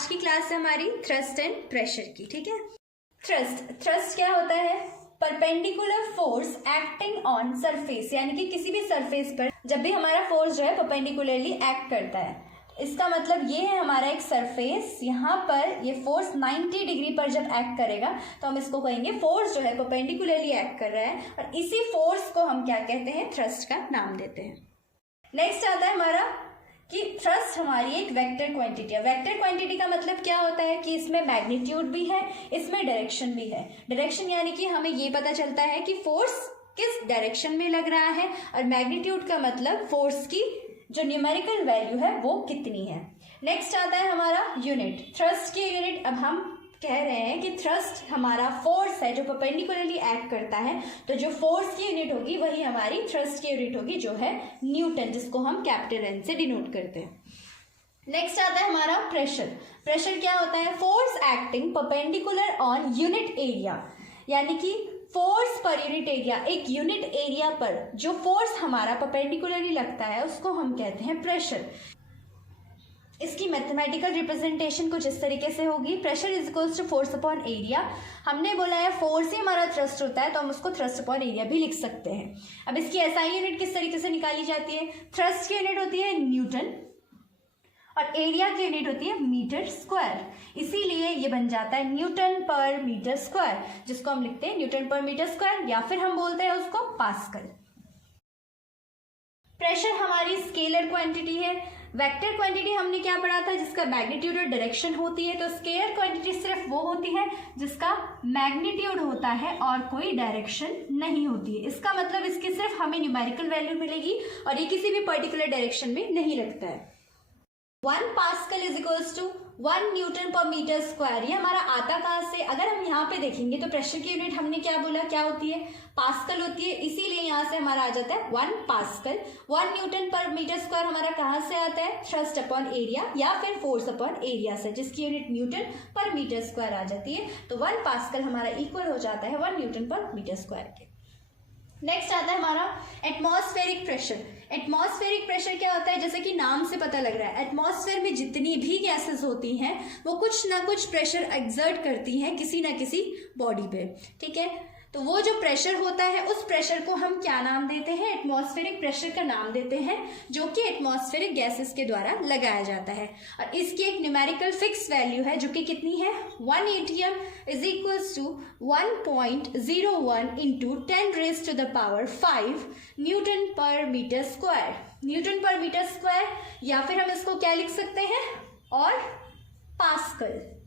आज की क्लास है हमारी थ्रस्ट एंड प्रेशर की। ठीक है, थ्रस्ट क्या होता है? Perpendicular force acting on surface, यानी कि किसी भी सरफेस पर जब भी हमारा फोर्स जो है परपेंडिकुलरली एक्ट करता है। इसका मतलब ये है हमारा एक सरफेस, यहाँ पर ये फोर्स 90 डिग्री पर जब एक्ट करेगा तो हम इसको कहेंगे फोर्स जो है परपेंडिकुलरली एक्ट कर रहा है, और इसी फोर्स को हम क्या कहते हैं? थ्रस्ट का नाम देते हैं। नेक्स्ट आता है हमारा कि थ्रस्ट हमारी एक वेक्टर क्वांटिटी है। वेक्टर क्वांटिटी का मतलब क्या होता है कि इसमें मैग्नीट्यूड भी है, इसमें डायरेक्शन भी है। डायरेक्शन यानी कि हमें ये पता चलता है कि फोर्स किस डायरेक्शन में लग रहा है, और मैग्नीट्यूड का मतलब फोर्स की जो न्यूमेरिकल वैल्यू है वो कितनी है। नेक्स्ट आता है हमारा यूनिट, थ्रस्ट की यूनिट। अब हम कह रहे हैं कि थ्रस्ट हमारा फोर्स है जो परपेंडिकुलरली एक्ट करता है, तो जो फोर्स की यूनिट होगी वही हमारी थ्रस्ट की यूनिट होगी, जो है न्यूटन, जिसको हम कैपिटल एन से डिनोट करते हैं। नेक्स्ट आता है हमारा प्रेशर। प्रेशर क्या होता है? Force acting perpendicular on unit area, यानी कि फोर्स पर यूनिट एरिया, एक यूनिट एरिया पर जो फोर्स हमारा परपेंडिकुलरली लगता है उसको हम कहते हैं प्रेशर। इसकी मैथमेटिकल रिप्रेजेंटेशन कुछ इस तरीके से होगी, pressure is equals to force upon area. हमने बोला है फोर्स ही हमारा थ्रस्ट होता है, तो हम उसको थ्रस्ट अपॉन एरिया भी लिख सकते हैं। अब इसकी एसआई यूनिट किस तरीके से निकाली जाती है? थ्रस्ट की यूनिट होती है न्यूटन और एरिया की यूनिट होती है मीटर स्क्वायर, इसीलिए ये बन जाता है न्यूटन पर मीटर स्क्वायर, जिसको हम लिखते हैं न्यूटन पर मीटर स्क्वायर, या फिर हम बोलते हैं उसको पास्कल। प्रेशर हमारी स्केलर क्वांटिटी है। वेक्टर क्वांटिटी हमने क्या पढ़ा था? जिसका मैग्नीट्यूड और डायरेक्शन होती है। तो स्केलर क्वांटिटी सिर्फ वो होती है जिसका मैग्नीट्यूड होता है और कोई डायरेक्शन नहीं होती है। इसका मतलब इसकी सिर्फ हमें न्यूमेरिकल वैल्यू मिलेगी और ये किसी भी पर्टिकुलर डायरेक्शन में नहीं लगता है। 1 pascal is equals to 1 newton per metre square. ये हमारा आता कहाँ से? अगर हम यहाँ पे देखेंगे तो प्रेशर की यूनिट हमने क्या बोला, क्या होती है? पास्कल होती है, इसीलिए यहाँ से हमारा आ जाता है 1 pascal. 1 newton per metre square हमारा कहाँ से आता है? थ्रस्ट अपॉन एरिया या फिर फोर्स अपॉन एरिया से, जिसकी unit Newton per metre square आ जाती है। तो 1 पास्कल हमारा इक्वल हो जाता है 1 न्यूटन पर मीटर स्क्वायर के। नेक्स्ट आता है हमारा एटमॉस्फेरिक प्रेशर। एटमॉस्फेरिक प्रेशर क्या होता है? जैसे कि नाम से पता लग रहा है, एटमॉस्फेयर में जितनी भी गैसेस होती हैं वो कुछ ना कुछ प्रेशर एक्सर्ट करती हैं किसी ना किसी बॉडी पे। ठीक है, तो वो जो प्रेशर होता है उस प्रेशर को हम क्या नाम देते हैं? एटमॉस्फेरिक प्रेशर का नाम देते हैं, जो कि एटमॉस्फेरिक गैसेस के द्वारा लगाया जाता है। और इसकी एक न्यूमेरिकल फिक्स वैल्यू है, जो कि कितनी है? 1 atm is equals to 1.01 into 10⁻⁵ newton per metre square. Newton per metre square, या फिर हम इसको क्या लिख सकते हैं? और पास्कल।